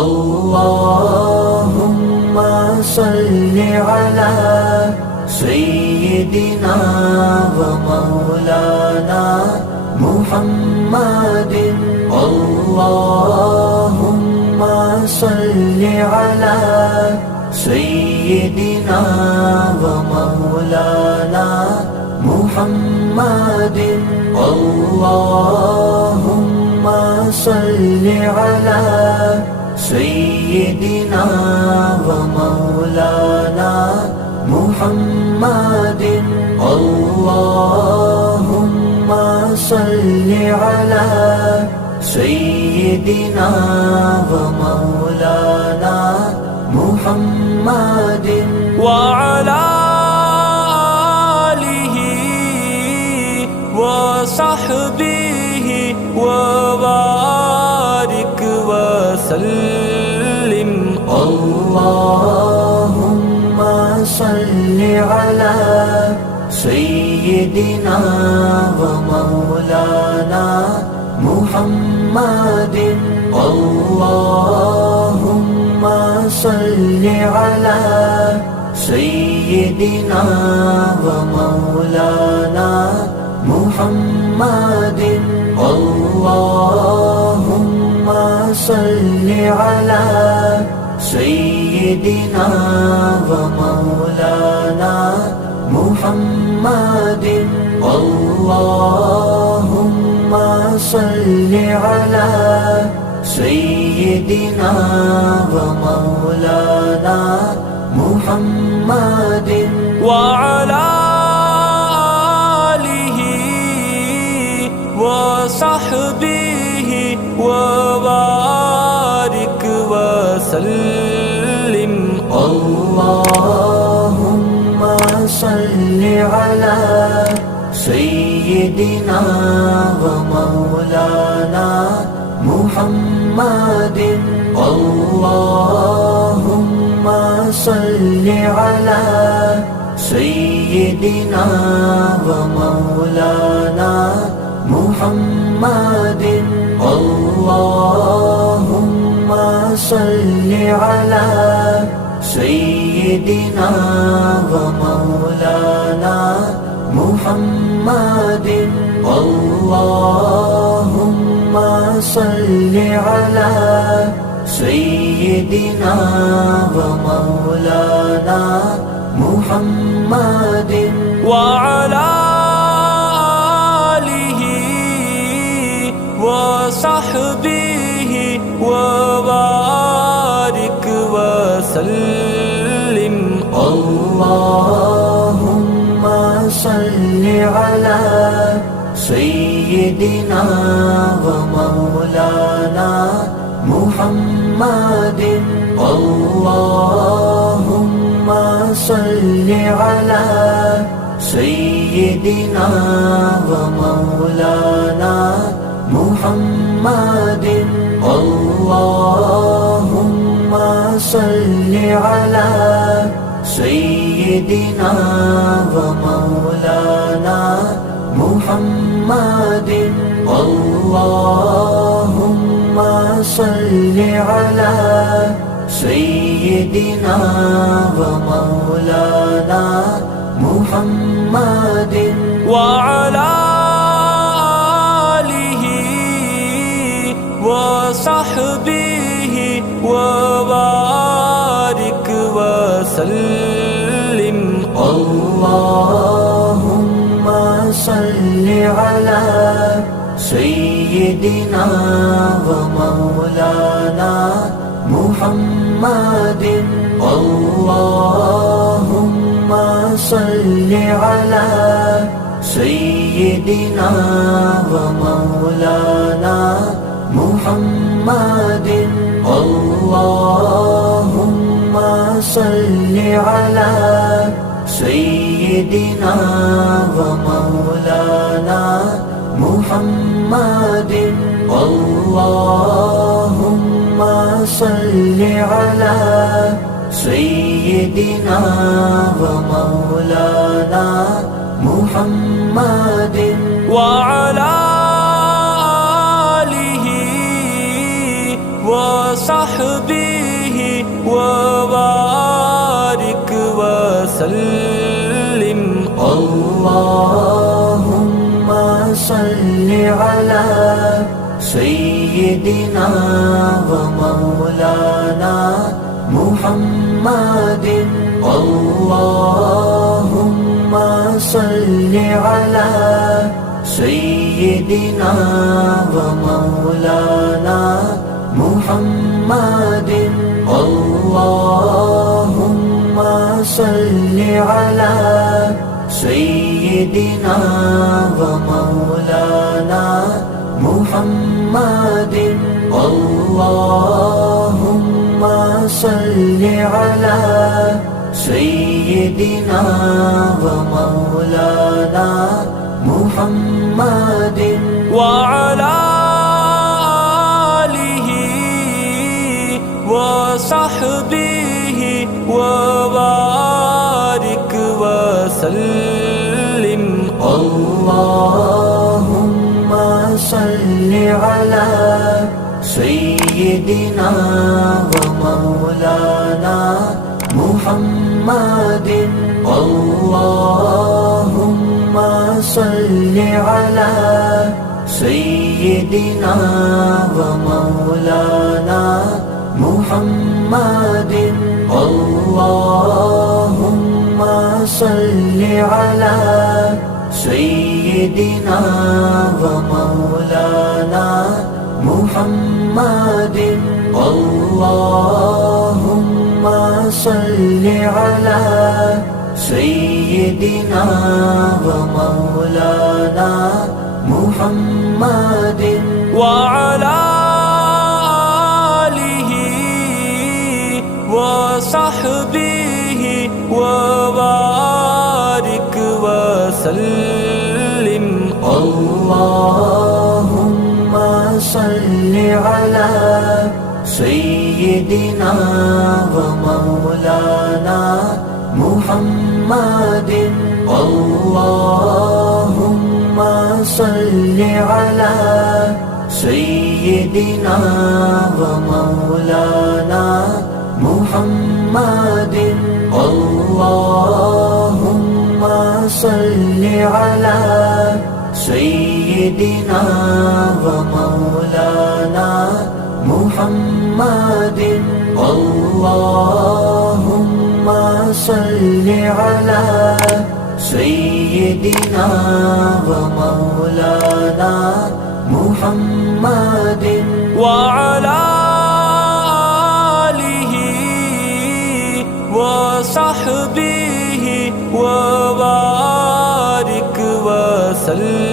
اللهم صل على سيدنا ومولانا محمد اللهم صل على سيدنا ومولانا محمد اللهم صل على سيدنا ومولانا محمد اللهم صل على سيدنا ومولانا محمد وعلى آله وصحبه وبارك وسلم اللهم صل على سيدنا ومولانا محمد اللهم صل على سيدنا ومولانا محمد اللهم صل على سيدنا ومولانا محمد اللهم صل على سيدنا ومولانا محمد وعلى آله وصحبه وبارك وسلم اللهم صل على سيدنا ومولانا محمد اللهم صل على سيدنا ومولانا محمد اللهم صل على سيدنا ومولانا محمد اللهم صل على سيدنا ومولانا محمد وعلى آله وصحبه وبارك وسلم اللهم صل على سيدنا ومولانا محمد اللهم صل على سيدنا ومولانا محمد اللهم صل على سيدنا ومولانا محمد اللهم صل على سيدنا ومولانا محمد وعلى آله وصحبه وبارك وسلم اللهم صل على سيدنا ومولانا محمد اللهم صل على سيدنا ومولانا محمد اللهم صل على سيدنا ومولانا محمد اللهم صل على سيدنا ومولانا محمد وعلى آله وصحبه وبارك وسلم. اللهم صل على سيدنا ومولانا محمد. اللهم صل على سيدنا ومولانا محمد. اللهم صل على سيدنا ومولانا محمد. اللهم صل على سيدنا ومولانا محمد وعلى آله وصحبه وبارك وسلم. اللهم صل على سيدنا ومولانا محمد. اللهم صل على سيدنا ومولانا محمد. اللهم صل على سيدنا ومولانا محمد. اللهم صل على سيدنا ومولانا محمد وعلى آله وصحبه وبارك وسلم. اللهم صل على سيدنا ومولانا محمد. اللهم صل على سيدنا ومولانا محمد. اللهم صل على سيدنا ومولانا محمد. اللهم صل على سيدنا ومولانا محمد وعلى آله وصحبه وبارك وسلم.